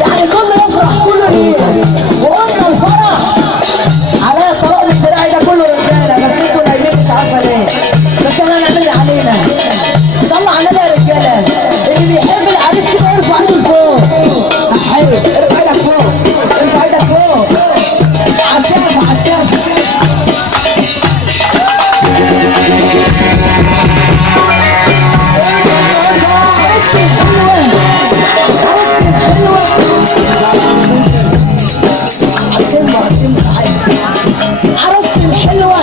يعني كله يفرح كله يهيص. وقلنا الفرح على الطلاق الاجتماعي ده كله رجاله، بس انتوا نايمين مش عارفه ليه. بس انا هنعمل اللي علينا. صلوا على النبي يا رجاله. اللي بيحب العريس كده يرفع ايده لفوق. حلو، ارفع ايدك فوق، ارفع ايدك فوق. عالسقف عالسقف. عروستي الحلوة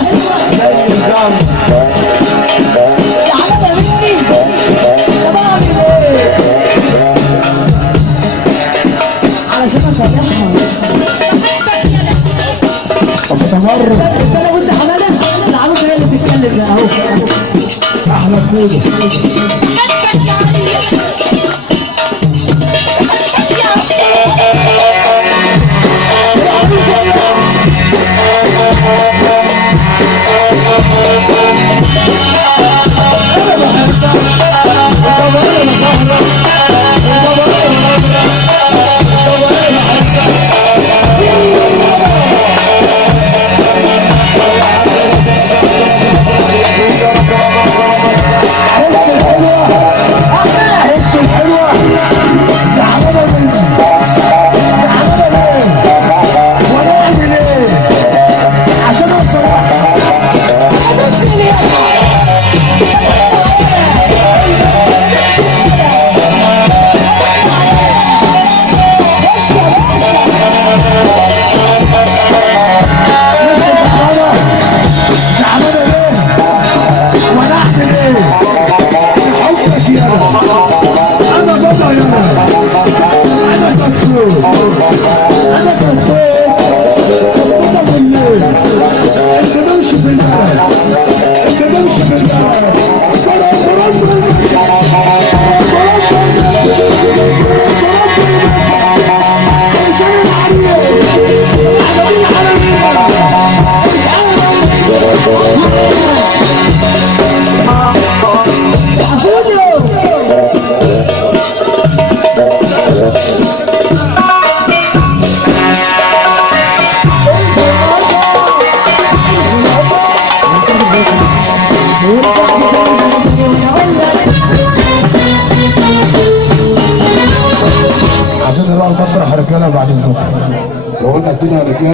تعالى مني. طب اعمل ايه علشان اسرحها؟ استنى بص يا حماده، العروسه هي اللي بتتكلم اهو. احلى كوده. عشان نروح المسرح رجاله بعد الظهر. وقلنا كده يا رجاله.